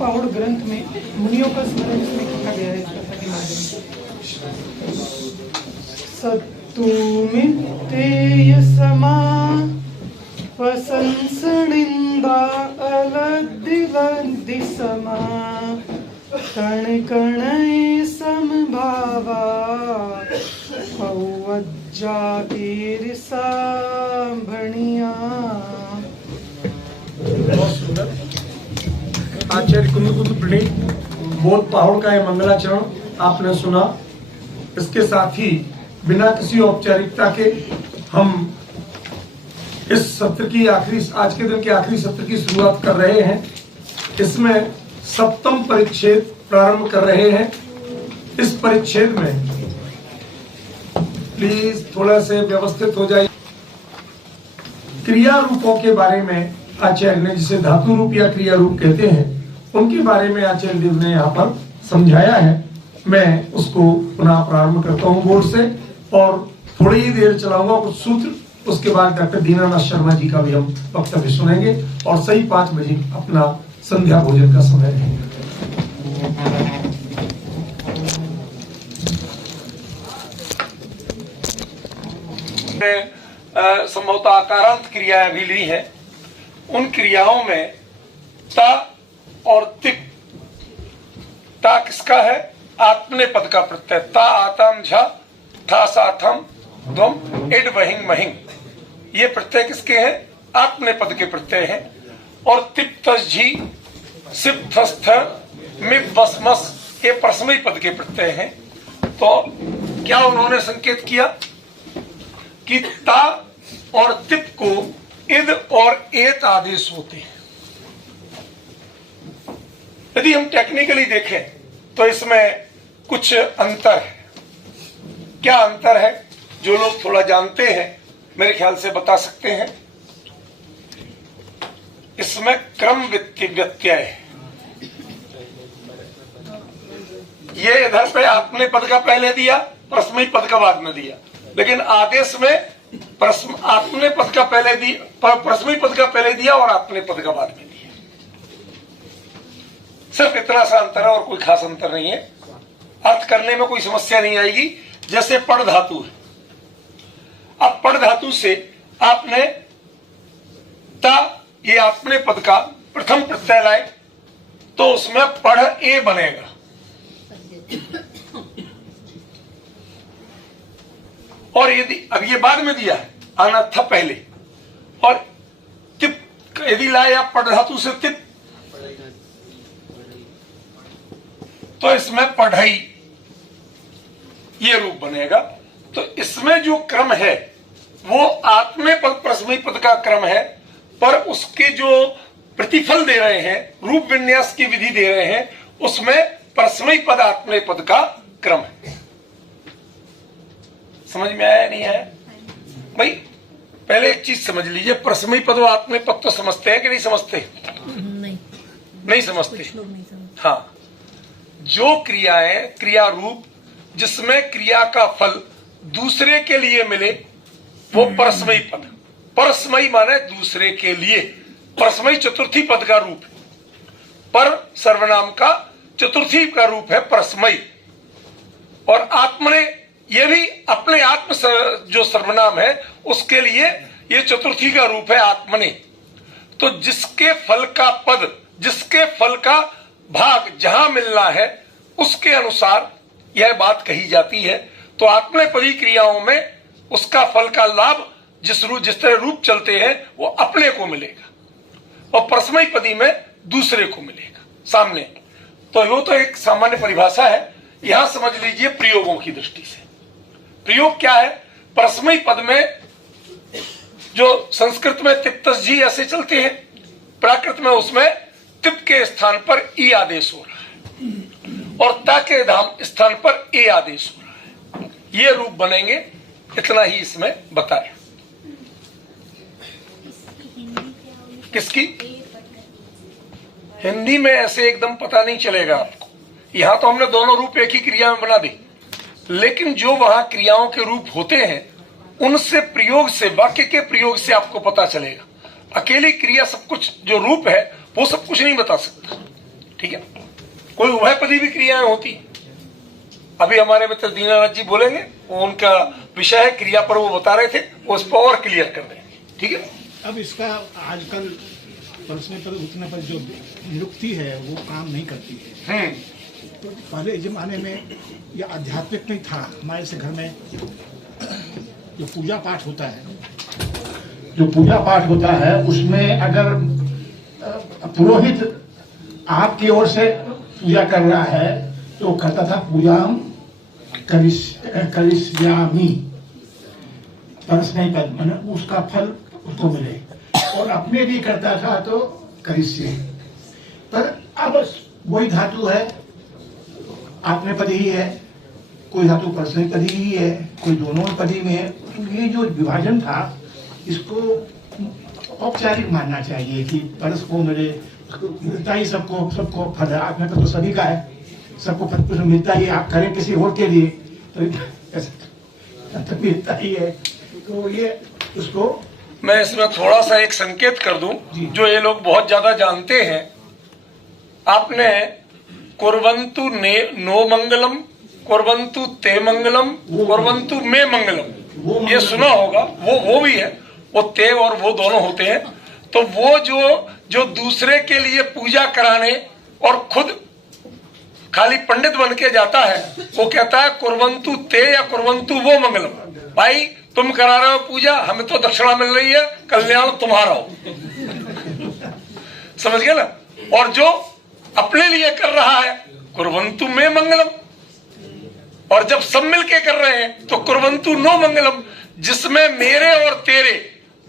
पहाड़ ग्रंथ में मुनियों का स्मरण इसमें किया गया है इस कथा के माध्यम से। सत्तुमितेय समा वसंसनिंदा अलद्दिलद्दि समा कण कणय समभावा भणिया। बहुत सुंदर। आचार्य कुंद प्रणीत बोध पहाड़ का यह मंगलाचरण आपने सुना। इसके साथ ही बिना किसी औपचारिकता के हम इस सत्र की आज के दिन के आखिरी सत्र की शुरुआत कर रहे हैं। इसमें सप्तम परिच्छेद प्रारंभ कर रहे हैं। इस परिच्छेद में प्लीज थोड़ा से व्यवस्थित हो जाइए। क्रिया रूपों के बारे में आचार्य ने, जिसे धातु रूप या क्रिया रूप कहते हैं, उनके बारे में आचार्य देव ने यहाँ पर समझाया है। मैं उसको पुनः प्रारंभ करता हूँ बोर्ड से और थोड़ी ही देर चलाऊंगा कुछ सूत्र। उसके बाद डॉक्टर दीनानाथ शर्मा जी का भी हम वक्तव्य सुनेंगे और सही 5 बजे अपना संध्या भोजन का समय रहेगा। संभवतः आकारांत क्रियाएं भी ली हैं। उन क्रियाओं में ता और तिप। ता किसका है? आत्मने पद का प्रत्यय। ता आतम झा था साथम ध्वम इड वहिंग महिंग, ये प्रत्यय किसके हैं? आत्मने पद के प्रत्यय हैं। और तिप तस झी सिप थस्थ मिप बसमस, ये परस्मयी पद के प्रत्यय हैं। तो क्या उन्होंने संकेत किया कि ता और तिप को इद और एत आदेश होते हैं। यदि हम टेक्निकली देखें तो इसमें कुछ अंतर है। क्या अंतर है? जो लोग थोड़ा जानते हैं मेरे ख्याल से बता सकते हैं। इसमें क्रम व्यत्यय है। ये इधर पे आत्मने पद का पहले दिया, परस्मयी पद का बाद में दिया, लेकिन आदेश में आत्मने पद का पहले दिया, परस्मयी पद का पहले दिया और आत्मने पद का बाद में दिया। सिर्फ इतना सा अंतर है और कोई खास अंतर नहीं है। अर्थ करने में कोई समस्या नहीं आएगी। जैसे पढ़ धातु है, अब पढ़ धातु से आपने ता, ये आत्मने पद का प्रथम प्रत्यय लाए तो उसमें पढ़ ए बनेगा। और यदि अब ये बाद में दिया है, आना था पहले। और तिप यदि लाए आप पढ़ धातु से तिप, तो इसमें पढ़ाई ये रूप बनेगा। तो इसमें जो क्रम है वो आत्मने पद परस्मयी पद का क्रम है, पर उसके जो प्रतिफल दे रहे हैं, रूप विन्यास की विधि दे रहे हैं, उसमें परस्मयी पद आत्मने पद का क्रम है। समझ में आया नहीं आया? भाई पहले एक चीज समझ लीजिए, परस्मयी पद और आत्मने पद तो समझते हैं कि नहीं समझते? नहीं समझते। हाँ, जो क्रियाएं, क्रिया रूप जिसमें क्रिया का फल दूसरे के लिए मिले वो परस्मयी पद। परस्मयी माने दूसरे के लिए। परस्मयी चतुर्थी पद का रूप है, पर सर्वनाम का चतुर्थी का रूप है परस्मयी। और आत्मने, ये भी अपने आत्म जो सर्वनाम है उसके लिए ये चतुर्थी का रूप है आत्मने। तो जिसके फल का पद, जिसके फल का भाग जहां मिलना है उसके अनुसार यह बात कही जाती है। तो आत्मने पदी क्रियाओं में उसका फल का लाभ जिस तरह रूप चलते हैं वो अपने को मिलेगा और परस्मयी पदी में दूसरे को मिलेगा सामने। तो वो तो एक सामान्य परिभाषा है। यहां समझ लीजिए प्रयोगों की दृष्टि से। प्रयोग क्या है? परस्मयी पद में जो संस्कृत में तिप्तस जी ऐसे चलते हैं, प्राकृत में उसमें तिप के स्थान पर ई आदेश हो रहा है और ता के स्थान पर ए आदेश हो रहा है। ये रूप बनेंगे। इतना ही इसमें बताया। किसकी? हिंदी में ऐसे एकदम पता नहीं चलेगा आपको। यहां तो हमने दोनों रूप एक ही क्रिया में बना दी, लेकिन जो वहां क्रियाओं के रूप होते हैं उनसे प्रयोग से, वाक्य के प्रयोग से आपको पता चलेगा। अकेली क्रिया सब कुछ जो रूप है वो सब कुछ नहीं बता सकता। ठीक है। कोई उभयपदी भी क्रियाएं होती, अभी हमारे मित्र दीनानाथ जी बोलेंगे, वो उनका विषय है क्रिया पर, वो बता रहे थे, वो उस पर और क्लियर कर देंगे, ठीक है। अब इसका आजकल परसने पर उठने पर जो निरुक्ति है वो काम नहीं करती है। तो पहले जमाने में यह आध्यात्मिक नहीं था। हमारे से घर में जो पूजा पाठ होता है, उसमें अगर पुरोहित आपकी ओर से पूजा कर रहा है तो कहता था पूजाम करिष्यामि, परस्मै पद, माने उसका फल उसको मिले, और अपने भी करता था तो करिष्ये। पर अब वही धातु है, आपने पदी ही है, कोई धातु परस्मै पदी ही है, कोई दोनों पदी में है। तो ये जो विभाजन था, इसको औपचारिक मानना चाहिए कि परस को मिले, मिलता ही सबको फल है। आपने तो सभी का है, सबको फल मिलता ही, आप करें किसी और के लिए तो मिलता ही है। तो ये उसको मैं इसमें थोड़ा सा एक संकेत कर दूं, जो ये लोग बहुत ज्यादा जानते हैं। आपने कुर्वन्तु नो मंगलम, कुर्वन्तु ते मंगलम, कुर्वन्तु मे मंगलम, ये सुना होगा। वो भी है, वो ते और वो दोनों होते हैं। तो वो जो दूसरे के लिए पूजा कराने और खुद खाली पंडित बन के जाता है, वो कहता है कुर्वन्तु ते या कुर्वन्तु वो मंगलम। भाई तुम करा रहे हो पूजा, हमें तो दक्षिणा मिल रही है, कल्याण तुम्हारा हो। समझ गए ना। और जो अपने लिए कर रहा है, कुर्वन्तु में मंगलम। और जब सब मिलके कर रहे हैं तो कुर्वन्तु नो मंगलम, जिसमें मेरे और तेरे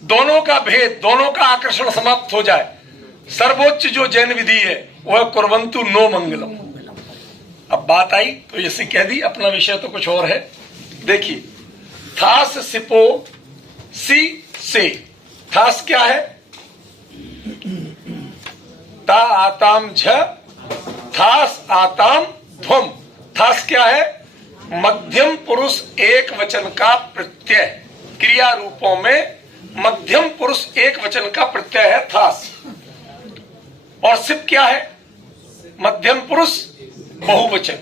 दोनों का भेद, दोनों का आकर्षण समाप्त हो जाए। सर्वोच्च जो जैन विधि है वो है कुर्वन्तु नो मंगलम। अब बात आई तो इसी कह दी, अपना विषय तो कुछ और है। देखिए, थास सिपो सी से, थास क्या है? ता आताम झ, थास आताम ध्वम। थास क्या है? मध्यम पुरुष एक वचन का प्रत्यय, क्रिया रूपों में मध्यम पुरुष एक वचन का प्रत्यय है थास। और सिप क्या है? मध्यम पुरुष बहुवचन,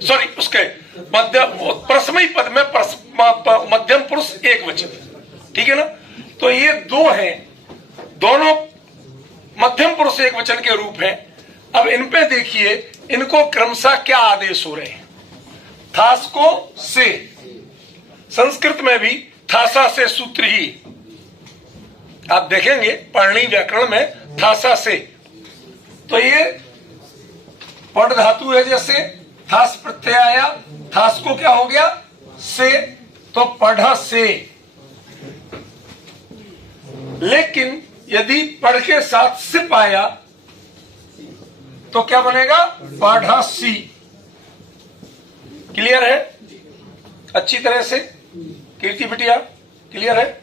सॉरी उसके प्रथम पद में मध्यम पुरुष एक वचन, ठीक है ना। तो ये दो हैं, दोनों मध्यम पुरुष एक वचन के रूप हैं। अब इन पे देखिए, इनको क्रमशः क्या आदेश हो रहे हैं? थास को से, संस्कृत में भी थासा से सूत्र ही, आप देखेंगे पाणिनि व्याकरण में थासा से। तो ये पढ़ धातु है, जैसे थास प्रत्यय आया, थास को क्या हो गया? से, तो पढ़ से। लेकिन यदि पढ़ के साथ सिप आया तो क्या बनेगा? पढ़ सी। क्लियर है? अच्छी तरह से कीर्ति बिटिया क्लियर है?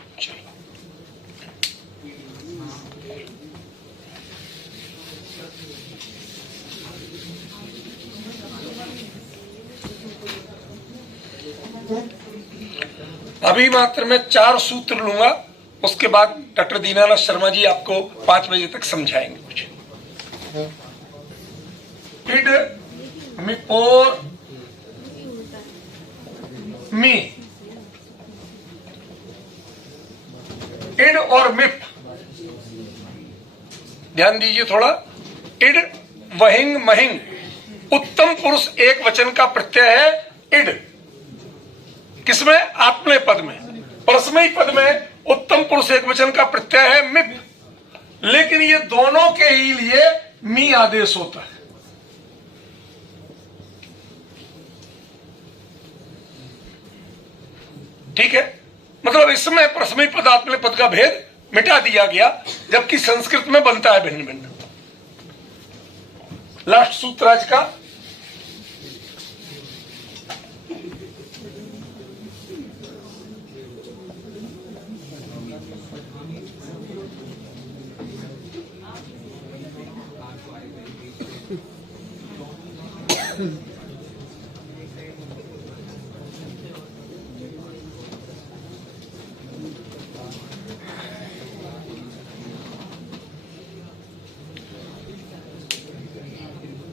अभी मात्र मैं 4 सूत्र लूंगा, उसके बाद डॉक्टर दीनानाथ शर्मा जी आपको 5 बजे तक समझाएंगे कुछ। इड मिपोर मी, इड और मिप, ध्यान दीजिए थोड़ा। इड वहिंग महिंग, उत्तम पुरुष एक वचन का प्रत्यय है इड। किसमें? आत्मनेय पद में। परस्मैी पद में उत्तम पुरुष एक वचन का प्रत्यय है मिप, लेकिन ये दोनों के ही लिए मी आदेश होता है। ठीक है, मतलब इसमें परस्मैी पद आत्मनेय पद का भेद मिटा दिया गया, जबकि संस्कृत में बनता है भिन्न भिन्न। लास्ट सूत्र आज का,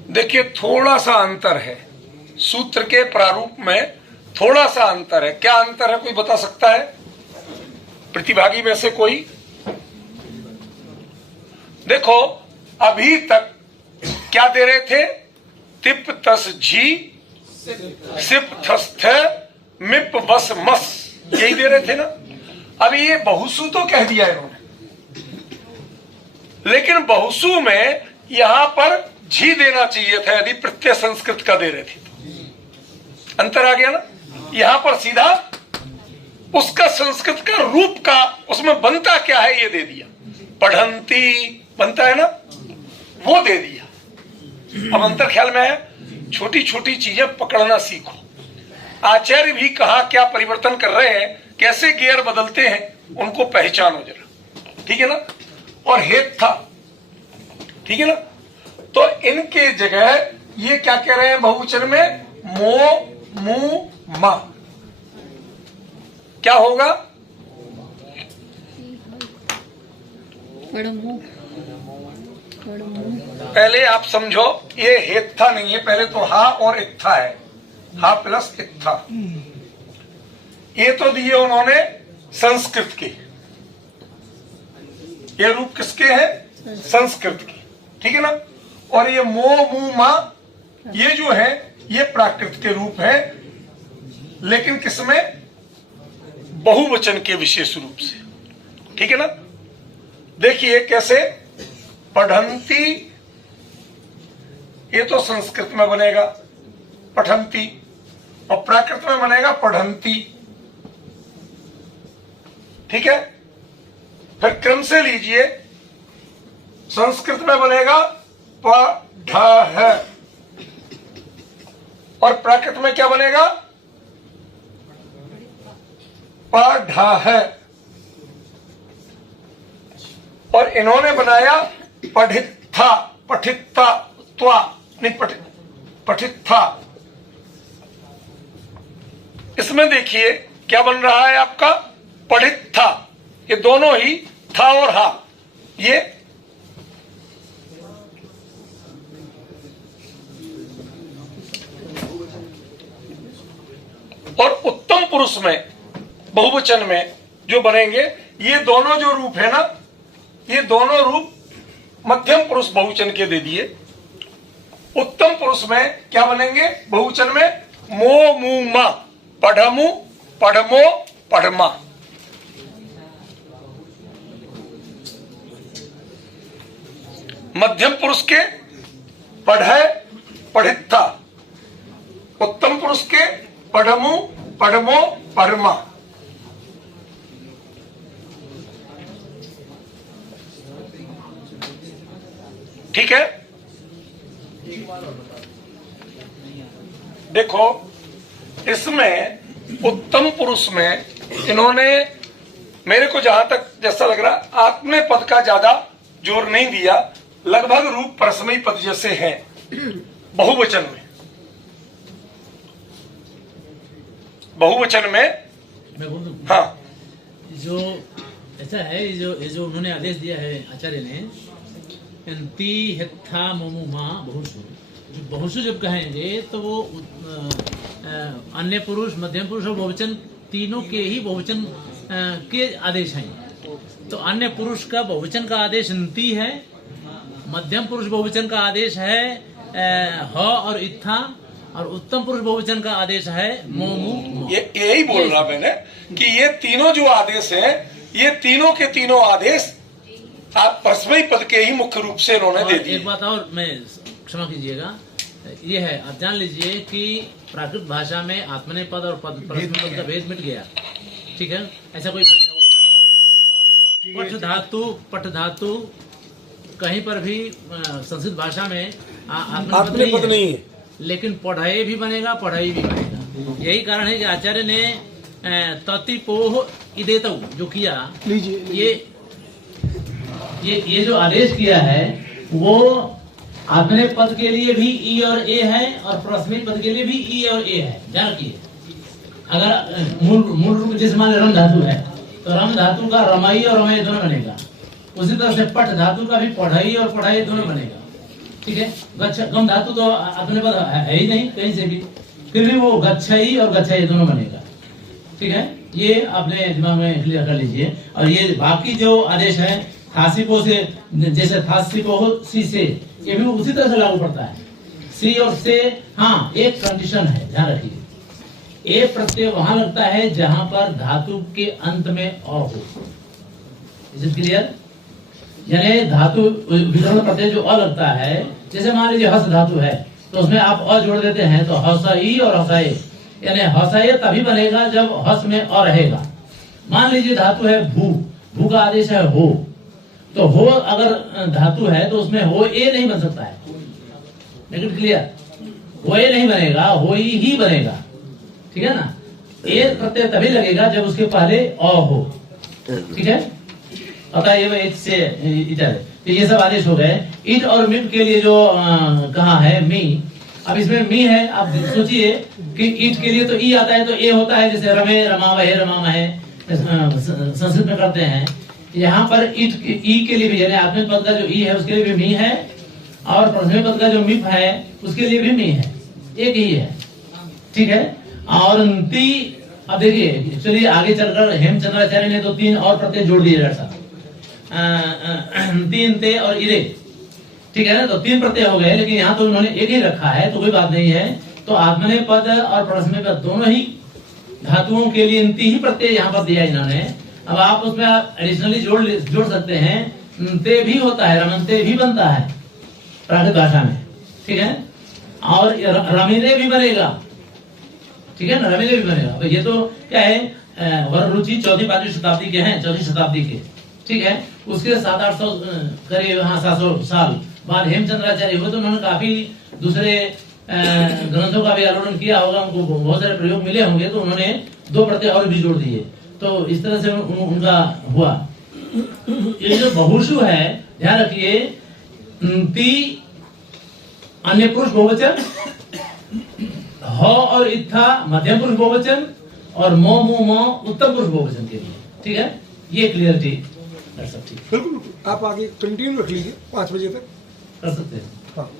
देखिए थोड़ा सा अंतर है, सूत्र के प्रारूप में थोड़ा सा अंतर है। क्या अंतर है, कोई बता सकता है प्रतिभागी में से कोई? देखो अभी तक क्या दे रहे थे, तिप तस झी सिप थस थ मिप बस मस, यही दे रहे थे ना। अब ये बहुसु तो कह दिया इन्होंने, लेकिन बहुसु में यहां पर झी देना चाहिए था यदि प्रत्यय संस्कृत का दे रहे थे तो। अंतर आ गया ना, यहां पर सीधा उसका संस्कृत का रूप का उसमें बनता क्या है ये दे दिया, पढ़ंती बनता है ना, वो दे दिया। अब अंतर ख्याल में है, छोटी छोटी चीजें पकड़ना सीखो। आचार्य भी कहा क्या परिवर्तन कर रहे हैं, कैसे गियर बदलते हैं, उनको पहचानो जरा, ठीक है ना। और हेत था, ठीक है ना। तो इनके जगह ये क्या कह रहे हैं बहुवचन में, मो मु मा, क्या होगा? पहले आप समझो, ये हेत्था नहीं है, पहले तो हा और इत्था है, हा प्लस इत्था। ये तो दिए उन्होंने संस्कृत के, ये रूप किसके हैं? संस्कृत के, ठीक है ना। और ये मो मु मा, ये जो है ये प्राकृत के रूप है, लेकिन किसमें? बहुवचन के विशेष रूप से, ठीक है ना। देखिए कैसे, पढ़ंती ये तो संस्कृत में बनेगा पठंती, और प्राकृत में बनेगा पढ़ंती, ठीक है। फिर क्रम से लीजिए, संस्कृत में बनेगा पढ़ है, और प्राकृत में क्या बनेगा? पढ़ा है। और इन्होंने बनाया पठित्था, पठित्ता त्वा नहीं, पठित्था। इसमें देखिए क्या बन रहा है आपका, पठित्था। ये दोनों ही था और हा, ये और उत्तम पुरुष में बहुवचन में जो बनेंगे, ये दोनों जो रूप है ना, ये दोनों रूप मध्यम पुरुष बहुवचन के दे दिए। उत्तम पुरुष में क्या बनेंगे बहुवचन में? मो मु मा, पढ़मु पढ़मो पढ़मा। मध्यम पुरुष के पढ़े पढ़ित्था, उत्तम पुरुष के पढ़मु पढ़मो पढ़मा। ठीक है। देखो इसमें उत्तम पुरुष में इन्होंने मेरे को जहां तक जैसा लग रहा आत्मनेय पद का ज्यादा जोर नहीं दिया, लगभग रूप परस्मयी पद जैसे हैं बहुवचन में। बहुवचन में मैं बोल दूं? हाँ, जो ऐसा है, ये जो उन्होंने आदेश दिया है आचार्य ने, ती हेत्था मोमु मा बहुसु, जो बहुसु जब कहेंगे तो वो अन्य पुरुष, मध्यम पुरुष और बहुवचन तीनों के ही बहुवचन के आदेश हैं। तो अन्य पुरुष का बहुवचन का आदेश ती है, मध्यम पुरुष बहुवचन का आदेश है ह और इत्था, और उत्तम पुरुष बहुवचन का आदेश है मोमु। यही बोल रहा मैंने कि ये तीनों जो आदेश हैं, ये तीनों के तीनों आदेश आप परस्मयी पद के ही मुख्य रूप से इन्होंने दे दिए। एक बात और, मैं क्षमा कीजिएगा, ये है आप जान लीजिए कि प्राकृत भाषा में आत्मनेय पद और परस्मय पद का भेद मिट गया। ठीक है, ऐसा कोई भेद होता नहीं है। पठ धातु कहीं पर भी संस्कृत भाषा में आत्मनेय पद नहीं है, लेकिन पढ़ाई भी बनेगा, पढ़ाई भी बनेगा। यही कारण है कि आचार्य ने ततिपोह इदेतौ जो किया, ये जो आदेश किया है वो आत्मनेय पद के लिए भी ई और ए है, और परस्मयी पद के लिए भी ई और ए है। ध्यान रखिए, अगर मूल रूप जिस मान रम धातु है तो रम धातु का रमाई और रमाई दोनों बनेगा। उसी तरह से पठ धातु का भी पढ़ाई और पढ़ाई दोनों बनेगा। ठीक है। गच्छ गम धातु तो अपने पास है ही नहीं कहीं से भी, फिर भी वो गच्छई और गच्छई दोनों बनेगा, ठीक है। ये अपने दिमाग में क्लियर कर लीजिए। और ये बाकी जो आदेश है थासिको से, जैसे थासिको हो सी से, ये भी उसी तरह से लागू पड़ता है। सी और से, हाँ एक कंडीशन है, ध्यान रखिए, ए प्रत्यय वहां लगता है जहां पर धातु के अंत में अ हो। Is it clear? यानी धातु विकर्ण प्रत्यय जो अ लगता है, जैसे मान लीजिए हस धातु है तो उसमें आप अ जोड़ देते हैं तो हसई और हसाए, यानी हसाए तभी बनेगा जब हस में अ रहेगा। मान लीजिए धातु है भू, भू का आदेश है हो, तो हो अगर धातु है तो उसमें हो ए नहीं बन सकता है। लेकिन क्लियर, हो ए नहीं बनेगा, हो ही बनेगा, ठीक है ना। ए प्रत्यय तभी लगेगा जब उसके पहले अ हो, ठीक है। अतः ये से इधर, तो ये सब आदेश हो गए। ईट और मिट के लिए जो कहा है मी, अब इसमें मी है, आप सोचिए कि ईट के लिए तो ई आता है तो ए होता है, जैसे रमे रमावहे रमामहे संस्कृत में करते हैं। यहाँ पर ईट ई के लिए भी, यानी आत्मिक पद का जो ई है उसके लिए भी मी है, और प्रथम पद का जो मिप है उसके लिए भी मी है, एक ही है, ठीक है। और ती, अब देखिए चलिए आगे चलकर हेमचंद्राचार्य ने तो 3 और प्रत्यय जोड़ दिए डॉक्टर साहब, तीन ते और इरे, ठीक है ना। तो 3 प्रत्यय हो गए, लेकिन यहाँ तो उन्होंने एक ही रखा है तो कोई बात नहीं है। तो आत्मनेय पद और परस्मय पद दोनों ही धातुओं के लिए 3 ही प्रत्यय यहाँ पर दिया इन्होंने। अब आप उसमें एडिशनली जोड़ सकते हैं, ते भी होता है, रमनते भी बनता है प्राकृत भाषा में, ठीक है। और रमिने भी बनेगा, ठीक है ना, रमिने भी बनेगा। तो ये तो क्या है, वररुचि 4वीं-5वीं शताब्दी के हैं, 4वीं शताब्दी के, ठीक है। उसके 700-800 करीब, हाँ 700 साल बाद हेमचंद्राचार्य हुए, तो उन्होंने काफी दूसरे ग्रंथों का भी आलोड़न किया होगा, उनको बहुत सारे प्रयोग मिले होंगे, तो उन्होंने 2 प्रत्यय और भी जोड़ दिए। तो इस तरह से उनका हुआ। ये जो बहुषु है, ध्यान रखिए, ती अन्य पुरुष बहुवचन, ह और इत्था मध्यम पुरुष बहुवचन, और मो मु म उत्तम पुरुष बहुवचन के लिए, ठीक है। ये क्लियरिटी सब ठीक, बिल्कुल। आप आगे कंटिन्यू रख लीजिए 5 बजे तक कर सकते हैं। हाँ।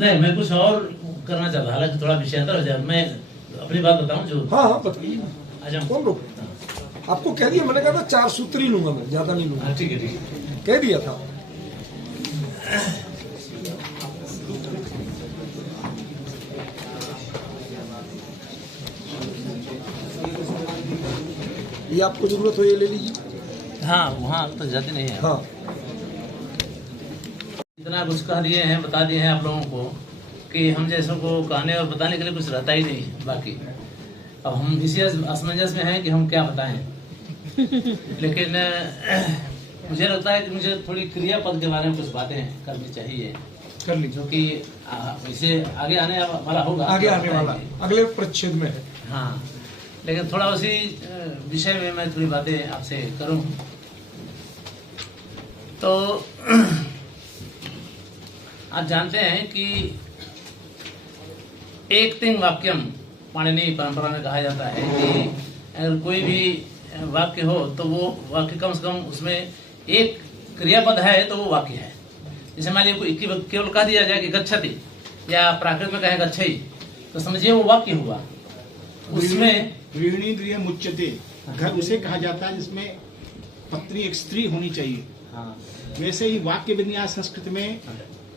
नहीं, मैं कुछ और करना चाहता, हालांकि थोड़ा विषयांतर हो जाए, मैं अपनी बात बताऊं जो। हाँ बताइए। आज कौन रोक, आपको कह दिया, मैंने कहा था 4 सूत्र ही लूंगा मैं, ज्यादा नहीं लूंगा, ठीक है, ठीक है। कह दिया था। ये आपको जरूरत हो ये ले लीजिए। हाँ, वहाँ तो जाते नहीं है। हाँ, इतना कुछ कह दिए हैं, बता दिए हैं आप लोगों को कि हम जैसों को कहने और बताने के लिए कुछ रहता ही नहीं बाकी। अब हम इसी असमंजस में हैं कि हम क्या बताएं। लेकिन मुझे लगता है कि मुझे थोड़ी क्रियापद के बारे में कुछ बातें करनी चाहिए, कर लीजिए, जो कि इसे आगे आने वाला होगा, आगे आने वाला अगले परिच्छेद में है। हाँ, लेकिन थोड़ा उसी विषय में मैं थोड़ी बातें आपसे करूं। तो आप जानते हैं कि एक तिंग वाक्यम पाणिनि परंपरा में कहा जाता है कि अगर कोई भी वाक्य हो तो वो वाक्य कम से कम उसमें एक क्रियापद है तो वो वाक्य है। जैसे मान लीजिए केवल कह दिया जाए कि गच्छति, या प्राकृत में कहे गच्छई, तो समझिए वो वाक्य हुआ। उसमें गृहिणी गृह मुच्यते, घर उसे कहा जाता है जिसमें पत्नी एक स्त्री होनी चाहिए। हाँ, वैसे ही वाक्य विन्यास संस्कृत में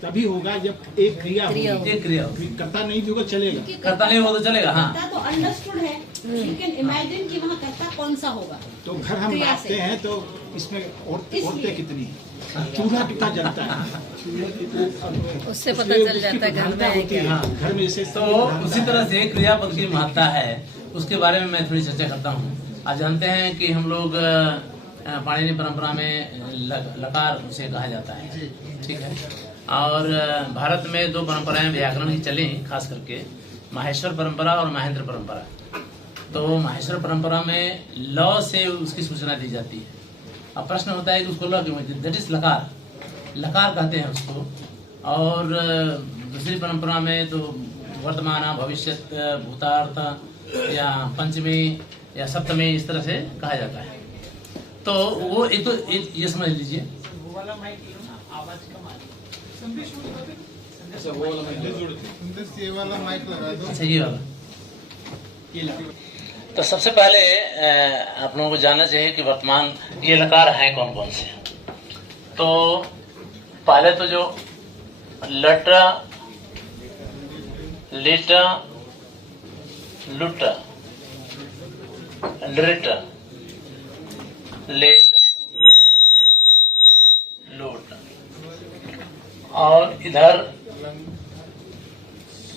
तभी होगा जब एक क्रिया होगी। एक क्रिया होगी। कर्ता नहीं भी होगा चलेगा, करता नहीं हो तो चलेगा। हाँ, कर्ता तो अंडरस्टूड है, यू कैन इमेजिन कि वहाँ कर्ता कौन सा होगा। तो घर हम क्रिया बांटते से। हैं तो इसमें इसलिए। औरतें कितनी हैं, चूल्हा कितना जलता है, उससे पता इसलिए चल उसकी जाता है घर प्रधानता में होती है। हाँ। घर में जैसे तो उसी तरह से क्रियापद की महत्ता है, उसके बारे में मैं थोड़ी चर्चा करता हूँ। आप जानते हैं कि हम लोग पाणिनि परंपरा में लकार उसे कहा जाता है, ठीक है। और भारत में 2 परंपराएं व्याकरण की चली, खास करके माहेश्वर परंपरा और महेंद्र परंपरा। तो माहेश्वर परंपरा में ल से उसकी सूचना दी जाती है। अब प्रश्न होता है कि उसको ल क्यों, दैट इज लकार, लकार कहते हैं उसको। और दूसरी परंपरा में तो वर्तमान, भविष्यत, भूतार्थ या पंचमी या सप्तमी इस तरह से कहा जाता है। तो वो एक तो ये समझ लीजिए। अच्छा ये वाला। तो सबसे पहले आप लोगों को जानना चाहिए कि वर्तमान ये लकार हैं कौन कौन से। तो पहले तो जो लट, लिट, लुट, लिट, लेट, लूट, और इधर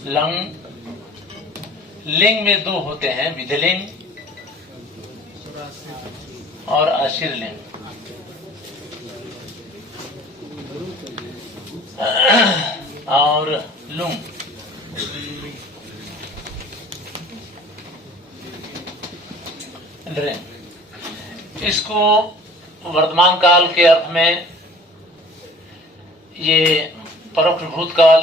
लंग, लिंग में दो होते हैं, विधिलिंग और आशीर्लिंग। और लुंग। इसको वर्तमान काल के अर्थ में ये परोक्ष भूतकाल,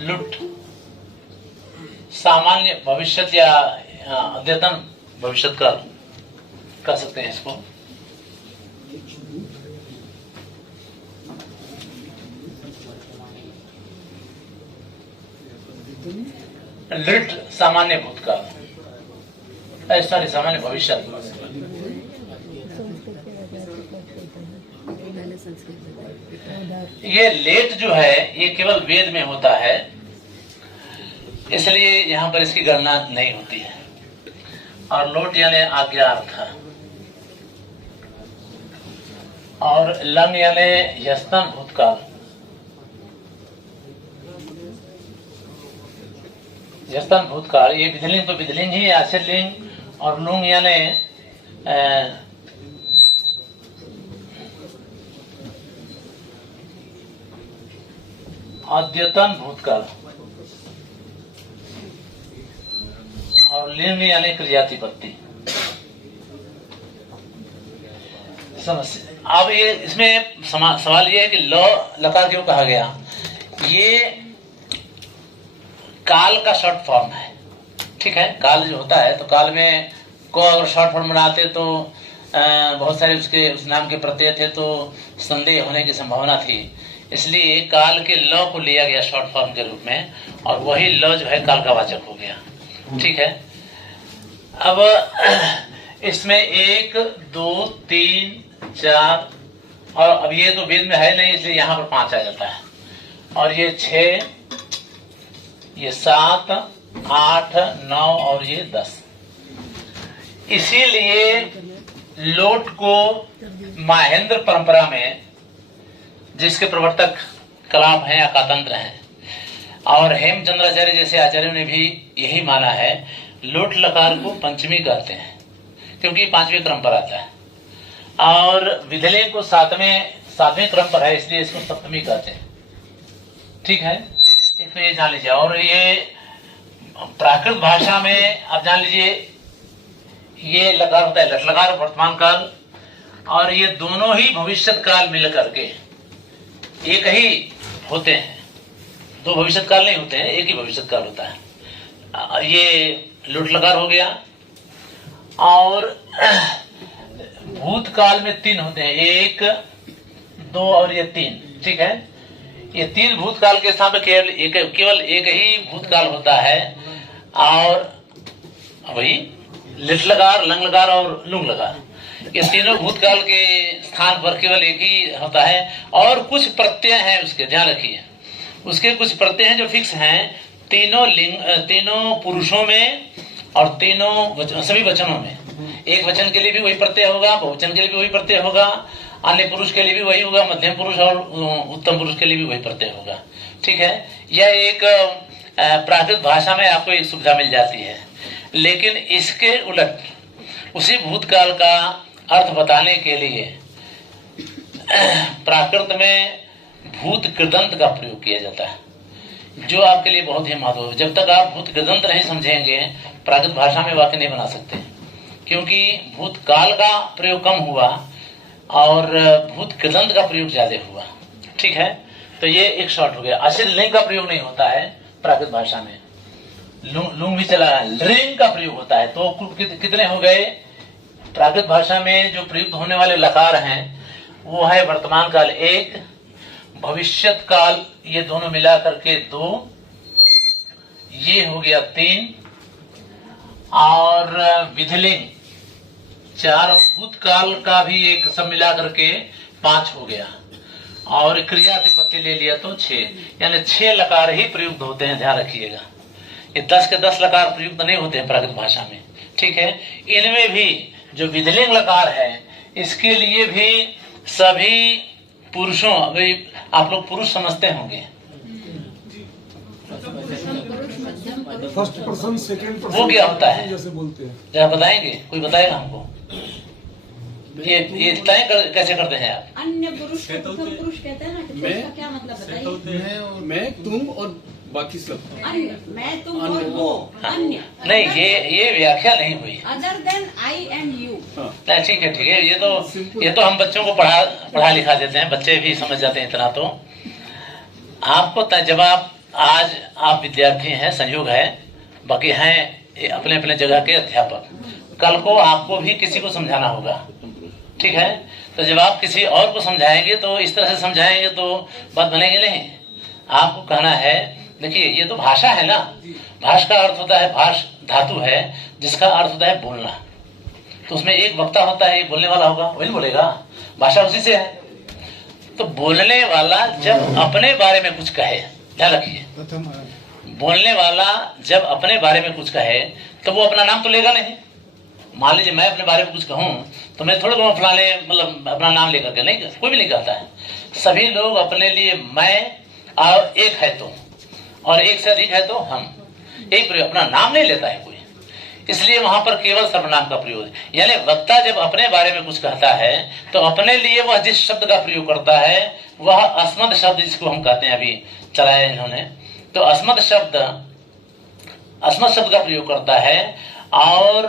लुट, सामान्य भविष्यत या अद्यतन भविष्यत काल कह सकते हैं इसको। लिट सामान्य भूतकाल, सॉरी सामान्य भविष्यत। ये लेट जो है ये केवल वेद में होता है, इसलिए यहाँ पर इसकी गणना नहीं होती है। और लोट यानी आज्ञार्थ, और लंग यानी यस्तन भूतकाल, यस्तन भूतकाल। ये विधिलिंग तो विधिलिंग ही है, आशीर्लिंग। और लुंग यानी अद्यतन भूतकाल, और लिंग यानी क्रियातिपत्ति। समस्या अब ये इसमें सवाल ये है कि लकार क्यों कहा गया। ये काल का शॉर्ट फॉर्म है, ठीक है। काल जो होता है तो काल में को अगर शॉर्ट फॉर्म बनाते तो बहुत सारे उसके उस नाम के प्रत्यय थे तो संदेह होने की संभावना थी, इसलिए काल के ल को लिया गया शॉर्ट फॉर्म के रूप में, और वही ल जो है काल का वाचक हो गया, ठीक है। अब इसमें 1 2 3 4, और अब ये तो वेद में है नहीं इसलिए यहाँ पर 5 आ जाता है, और ये 6, ये 7 8 9 और ये 10। इसीलिए लोट को महेंद्र परंपरा में, जिसके प्रवर्तक कलाम हैं, अकातंत्र हैं, और हेमचंद्राचार्य जैसे आचार्यों ने भी यही माना है, लोट लकार को पंचमी कहते हैं क्योंकि 5वें क्रम पर आता है, और विधिलिंग को 7वें क्रम पर है इसलिए इसको सप्तमी कहते हैं, ठीक है। इसमें ये जान लीजिए। और ये प्राकृत भाषा में आप जान लीजिए ये लकार होता है लट लकार वर्तमान काल, और ये दोनों ही भविष्यत काल मिल करके एक ही होते हैं। 2 भविष्यत काल नहीं होते हैं, एक ही भविष्यत काल होता है। ये लुट लकार हो गया। और भूतकाल में 3 होते हैं, 1 2 और ये 3, ठीक है। ये 3 भूतकाल के साथ केवल एक ही भूतकाल होता है, और वही लिट लकार, लंग लकार और लुंग लकार। ये तीनों भूतकाल के स्थान पर केवल एक ही होता है, और कुछ प्रत्यय हैं उसके, ध्यान रखिए। उसके कुछ प्रत्यय हैं जो फिक्स हैं तीनों पुरुषों में और सभी वचनों में। एक वचन के लिए भी वही प्रत्यय होगा, बहुवचन के लिए भी वही प्रत्यय होगा, अन्य पुरुष के लिए भी वही होगा, मध्यम पुरुष और उत्तम पुरुष के लिए भी वही प्रत्यय होगा, ठीक है। यह एक प्राकृत भाषा में आपको एक सुविधा मिल जाती है। लेकिन इसके उलट उसी भूतकाल का अर्थ बताने के लिए प्राकृत में भूत कृदंत का प्रयोग किया जाता है, जो आपके लिए बहुत ही महत्वपूर्ण है। जब तक आप भूत कृदंत नहीं समझेंगे प्राकृत भाषा में वाक्य नहीं बना सकते, क्योंकि भूतकाल का प्रयोग कम हुआ और भूत कृदंत का प्रयोग ज्यादा हुआ, ठीक है। तो ये एक शॉर्ट हो गया। आशीर लिंग का प्रयोग नहीं होता है प्राकृत भाषा में, लुंग भी चला है, लिंग का प्रयोग होता है। तो कितने हो गए प्राकृत भाषा में जो प्रयुक्त होने वाले लकार हैं वो है वर्तमान काल 1, भविष्यत काल ये दोनों मिला करके 2, ये हो गया 3, और विधिलिंग 4, और भूतकाल का भी एक सब मिला करके 5 हो गया, और क्रिया प्रतिपत्ति ले लिया तो 6, यानी 6 लकार ही प्रयुक्त होते हैं, ध्यान रखिएगा। ये 10 के 10 लकार प्रयुक्त नहीं होते हैं प्राकृत भाषा में, ठीक है। इनमें भी जो विधिलिंग लकार है इसके लिए भी सभी पुरुषों, अभी आप लोग पुरुष समझते होंगे, फर्स्ट पर्सन सेकंड पर्सन वो क्या होता है जैसे बोलते हैं। जरा बताएंगे, कोई बताएगा हमको? ये कैसे करते हैं आप? अन्य पुरुष को प्रथम पुरुष कहते हैं ना, तो इसका क्या मतलब बताइए? मैं, तुम और बाकी सब। अन्य, मैं, तुम और वो, अन्य। नहीं, ये व्याख्या नहीं हुई। Other than I and you. नहीं, ठीक है, ये तो हम बच्चों को पढ़ा लिखा देते हैं, बच्चे भी समझ जाते हैं इतना। तो आपको जब आज आप विद्यार्थी हैं, संयोग है, बाकी हैं अपने अपने जगह के अध्यापक, कल को आपको भी किसी को समझाना होगा, ठीक है। तो जब आप किसी और को समझाएंगे तो इस तरह से समझाएंगे तो बात बनेगी नहीं। आपको कहना है, देखिए ये तो भाषा है ना, भाष का अर्थ होता है, भाष धातु है जिसका अर्थ होता है बोलना। तो उसमें एक वक्ता होता है, एक बोलने वाला होगा, वही बोलेगा, भाषा उसी से है। तो बोलने वाला जब अपने बारे में कुछ कहे, ध्यान रखिए, बोलने वाला जब अपने बारे में कुछ कहे तो वो अपना नाम तो लेगा नहीं। मान लीजिए मैं अपने बारे में कुछ कहूं तो मैं थोड़े बहुत फलाने मतलब अपना नाम लेकर के नहीं, कोई भी नहीं कहता है। सभी लोग अपने लिए मैं और एक है तुम और एक से अधिक है तो हम, एक प्रयोग, अपना नाम नहीं लेता है कोई। इसलिए वहां पर केवल सर्वनाम का प्रयोग, यानी वक्ता जब अपने बारे में कुछ कहता है तो अपने लिए वह जिस शब्द का प्रयोग करता है वह अस्मद शब्द, जिसको हम कहते हैं, अभी चलाया इन्होंने, तो अस्मद शब्द का प्रयोग करता है, और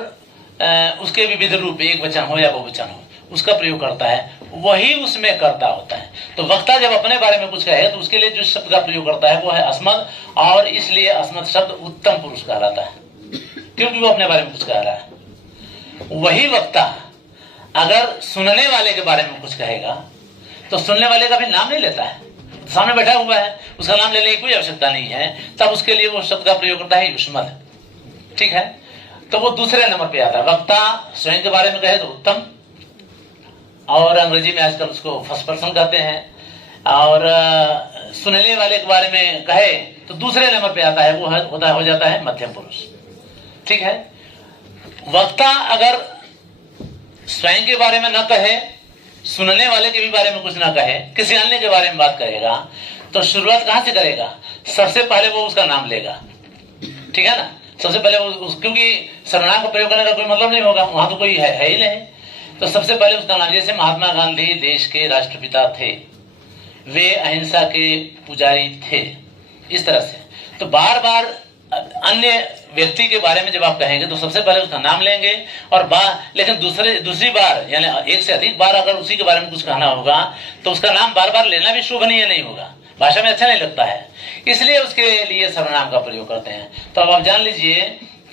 उसके विविध रूप, एक वचन हो या बहुवचन हो, उसका प्रयोग करता है, वही उसमें कर्ता होता है। तो वक्ता जब अपने बारे में कुछ कहे तो उसके लिए जो शब्द का प्रयोग करता है वो है अस्मद, और इसलिए अस्मद शब्द उत्तम पुरुष कहलाता है, क्योंकि वो अपने बारे में कुछ कह रहा है। वही वक्ता अगर सुनने वाले के बारे में कुछ कहेगा तो सुनने वाले का भी नाम नहीं लेता है, सामने बैठा हुआ है, उसका नाम लेने की कोई आवश्यकता नहीं है, तब उसके लिए वो शब्द का प्रयोग करता है युष्मद, ठीक है। तो वो दूसरे नंबर पे आता है। वक्ता स्वयं के बारे में कहे तो उत्तम, और अंग्रेजी में आजकल उसको फर्स्ट पर्सन कहते हैं, और सुनने वाले के बारे में कहे तो दूसरे नंबर पे आता है, वो हो जाता है मध्यम पुरुष, ठीक है। वक्ता अगर स्वयं के बारे में न कहे, सुनने वाले के भी बारे में कुछ ना कहे, किसी अन्य के बारे में बात करेगा तो शुरुआत कहां से करेगा? सबसे पहले वो उसका नाम लेगा, ठीक है ना। सबसे पहले क्योंकि सर्वनाम का प्रयोग करने का कोई मतलब नहीं होगा, वहां तो कोई है ही नहीं, तो सबसे पहले उसका नाम, जैसे महात्मा गांधी देश के राष्ट्रपिता थे, वे अहिंसा के पुजारी थे, इस तरह से। तो बार बार अन्य व्यक्ति के बारे में जब आप कहेंगे तो सबसे पहले उसका नाम लेंगे, और लेकिन दूसरी बार यानी एक से अधिक बार अगर उसी के बारे में कुछ कहना होगा तो उसका नाम बार बार लेना भी शोभनीय नहीं होगा, भाषा में अच्छा नहीं लगता है, इसलिए उसके लिए सर्वनाम का प्रयोग करते हैं। तो अब आप जान लीजिए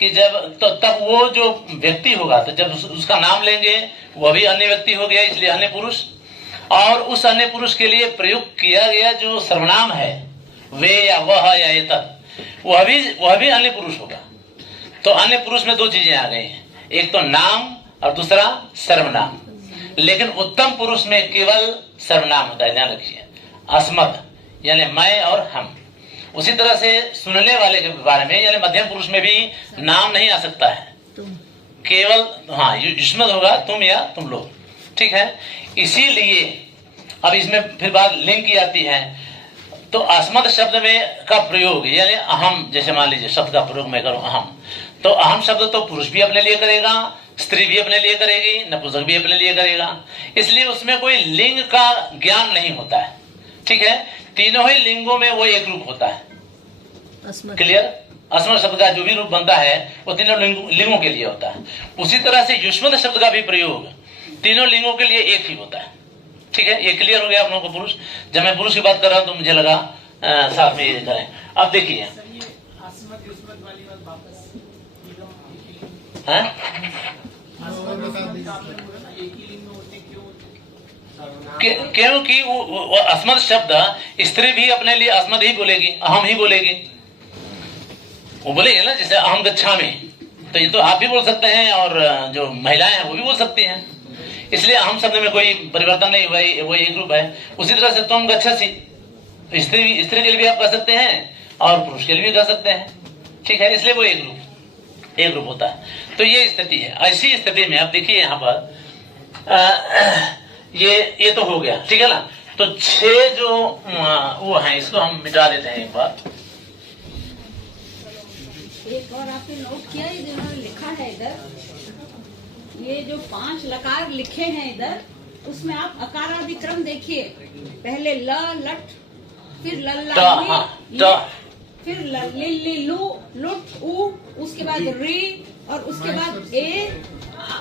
कि जब तो तब वो जो व्यक्ति होगा, तो जब उसका नाम लेंगे वह भी अन्य व्यक्ति हो गया, इसलिए अन्य पुरुष, और उस अन्य पुरुष के लिए प्रयुक्त किया गया जो सर्वनाम है, वे या वह या ये तत्, वह भी अन्य पुरुष होगा। तो अन्य पुरुष में दो चीजें आ गई हैं, एक तो नाम और दूसरा सर्वनाम, लेकिन उत्तम पुरुष में केवल सर्वनाम होता है, ध्यान रखिए, अस्मद यानी मैं और हम। उसी तरह से सुनने वाले के बारे में यानी मध्यम पुरुष में भी नाम नहीं आ सकता है, केवल हाँ युष्मद होगा, तुम या तुम लोग, ठीक है। इसीलिए अब इसमें फिर बात लिंग की आती है, तो अस्मद शब्द में का प्रयोग यानी अहम, जैसे मान लीजिए शब्द का प्रयोग मैं करूं अहम, तो अहम शब्द तो पुरुष भी अपने लिए करेगा, स्त्री भी अपने लिए करेगी, नपुंसक भी अपने लिए करेगा, इसलिए उसमें कोई लिंग का ज्ञान नहीं होता है, ठीक है। तीनों ही लिंगों में वो एक रूप होता है, क्लियर। अस्मद शब्द का जो भी रूप बनता है वो तीनों लिंगों के लिए होता है। उसी तरह से युष्मद शब्द का भी प्रयोग तीनों लिंगों के लिए एक ही होता है, ठीक है। ये क्लियर हो गया आप लोगों को पुरुष। जब मैं पुरुष की बात कर रहा हूं तो मुझे लगा साथ में ये करें। अब देखिए क्योंकि वो अस्मद शब्द स्त्री भी अपने लिए अस्मद ही बोलेगी, अहम ही बोलेगी। वो बोलेगी ना, जैसे अहम गच्छामि, तो ये तो आप भी बोल सकते हैं और जो महिलाएं हैं वो भी बोल सकती हैं। इसलिए अहम शब्द में कोई परिवर्तन नहीं हुआ, वो एक ग्रुप है। उसी तरह से तुम गच्छसि, स्त्री के लिए भी आप कह सकते हैं और पुरुष के लिए भी कह सकते हैं, ठीक है। इसलिए वो एक ग्रुप होता है। तो ये स्थिति है। ऐसी स्थिति में आप देखिए यहाँ पर ये तो हो गया, ठीक है ना। तो 6 जो वो हैं, इसको हम मिटा देते हैं एक बार। एक और आपने नोट किया, ये जिन्होंने लिखा है इधर, ये जो 5 लकार लिखे हैं इधर, उसमें आप अकारादिक्रम देखिए। पहले ल लट, फिर लल्ला, फिर लू लुट उ, उसके बाद री, और उसके बाद ए,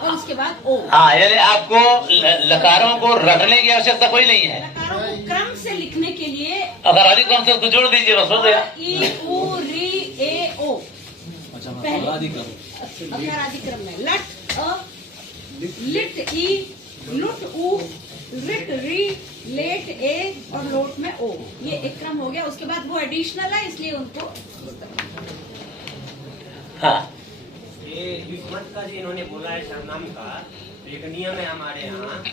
और उसके बाद ओ। हाँ, यानी आपको लकारों को रटने की आवश्यकता कोई नहीं है। लकारों को क्रम से लिखने के लिए अकारादिक्रम से उसको जोड़ दीजिए, बस हो गया। ई उ री ए ओ। अकारादिक्रम में लट अ, लिट ई, लुट उ, रिट री, लेट ए और लोट में ओ। ये एक क्रम हो गया। उसके बाद वो एडिशनल है, इसलिए उनको हाँ, ये युष्मत का जो इन्होंने बोला है सर्वनाम का, एक नियम है हमारे यहाँ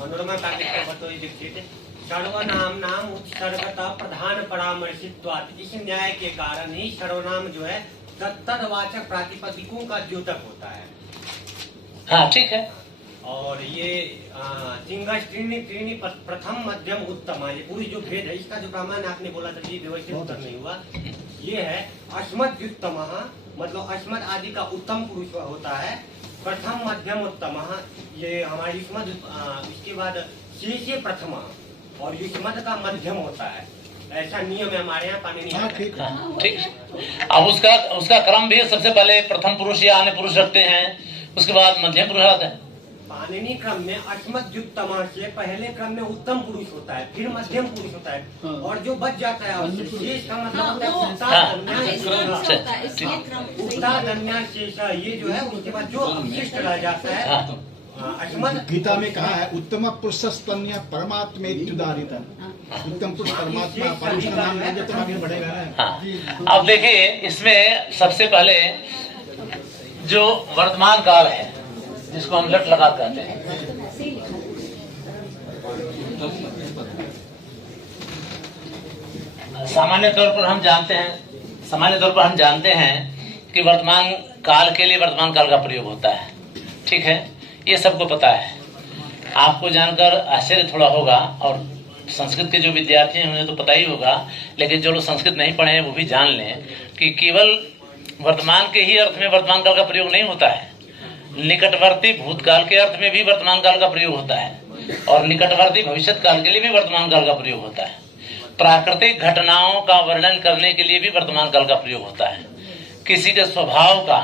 मनोरमा का दीक्षित, सर्वनाम नाम उत्सर्गता प्रधान परामर्शित्वात्। इस न्याय के कारण ही सर्वनाम जो है तत्तदवाचक प्रातिपदिकों का द्योतक होता है। हाँ, ठीक है। और ये त्रीणि प्रथम मध्यम उत्तम, ये पूरी जो भेद है, इसका जो प्रामाण्य आपने बोला था जी, व्यवस्थित उत्तर नहीं हुआ। ये है अस्मद उत्तम, मतलब अस्मद आदि का उत्तम पुरुष होता है। प्रथम मध्यम उत्तम, ये हमारी युष्मद, इसके बाद शेषे प्रथम और युष्मद का मध्यम होता है। ऐसा नियम है हमारे यहाँ पाणिनि। ठीक। अब उसका क्रम भी सबसे पहले प्रथम पुरुष या अन्य पुरुष रखते हैं, उसके बाद मध्यम पुरुष आता है। पाणिनि क्रम में अस्मद्युत्तम से पहले क्रम में उत्तम पुरुष होता है, फिर मध्यम पुरुष होता है, और जो बच जाता है शेष का मतलब होता है शेष, ये जो है उसके बाद जो अवशिष्ट रह जाता है। गीता में कहा है उत्तम पुरुषस्तन्य परमात्मेत्युदारिता। उत्तम पुरुष परमात्मा, पुरुष का नाम लेंगे तो आगे बढ़ेगा ना। अब देखिए, इसमें सबसे पहले जो वर्तमान काल है, जिसको हम लट लगा कहते हैं, सामान्य तौर पर हम जानते हैं कि वर्तमान काल के लिए वर्तमान काल का प्रयोग होता है, ठीक है। ये सबको पता है। आपको जानकर आश्चर्य थोड़ा होगा, और संस्कृत के जो विद्यार्थी हैं उन्हें तो पता ही होगा, लेकिन जो लोग संस्कृत नहीं पढ़े हैं वो भी जान लें कि केवल वर्तमान के ही अर्थ में वर्तमान काल का प्रयोग नहीं होता है। निकटवर्ती भूतकाल के अर्थ में भी वर्तमान काल का प्रयोग होता है, और निकटवर्ती भविष्य काल के लिए भी वर्तमान काल का प्रयोग होता है। प्राकृतिक घटनाओं का वर्णन करने के लिए भी वर्तमान काल का प्रयोग होता है। किसी के स्वभाव का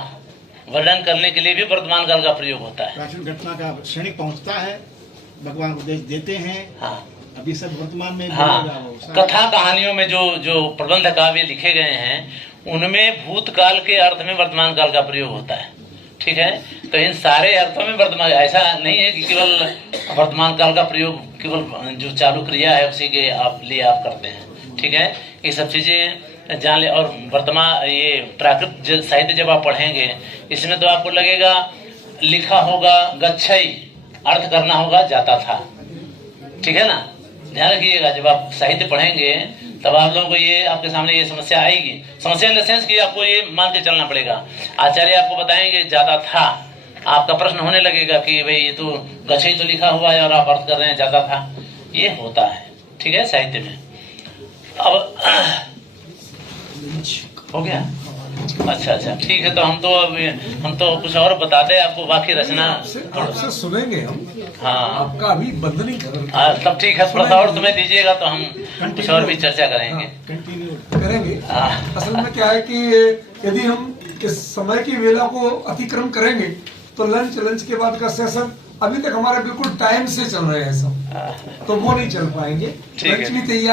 वर्णन करने के लिए भी वर्तमान काल का प्रयोग होता है। प्राचीन घटना का क्षणिक पहुंचता है, भगवान उपदेश देते हैं। हाँ, अभी सब वर्तमान में हाँ, कथा कहानियों में जो प्रबंध काव्य लिखे गए हैं, उनमें भूतकाल के अर्थ में वर्तमान काल का प्रयोग होता है, ठीक है। तो इन सारे अर्थों में वर्तमान, ऐसा नहीं है कि केवल वर्तमान काल का प्रयोग केवल जो चालू क्रिया है उसी के आप करते हैं, ठीक है। ये सब चीजें जान ले। और वर्तमान ये प्राकृत साहित्य जब आप पढ़ेंगे, इसमें तो आपको लगेगा लिखा होगा गच्छई, अर्थ करना होगा जाता था, ठीक है ना। ध्यान रखिएगा, जब आप साहित्य पढ़ेंगे तब आप लोगों को ये आपके सामने ये समस्या आएगी। समस्या इन द सेंस कि आपको ये मान के चलना पड़ेगा। आचार्य आपको बताएंगे जाता था, आपका प्रश्न होने लगेगा कि भाई ये तो गच्छई तो लिखा हुआ है और आप अर्थ कर रहे हैं जाता था। ये होता है, ठीक है, साहित्य में। अब हो गया, अच्छा, ठीक है। तो हम तो कुछ और बताते हैं आपको, बाकी रचना आपसे सुनेंगे हम। हाँ, आपका अभी बंद नहीं कर। हाँ, तब ठीक है, थोड़ा सा और तुम्हें दीजिएगा तो हम कुछ और भी चर्चा करेंगे। करेंगे। असल में क्या है कि यदि हम इस समय की वेला को अतिक्रम करेंगे तो लंच के बाद का सेशन अभी तक हमारे बिल्कुल टाइम से चल रहे हैं सब, तो वो नहीं चल पाएंगे। लंच भी तैयार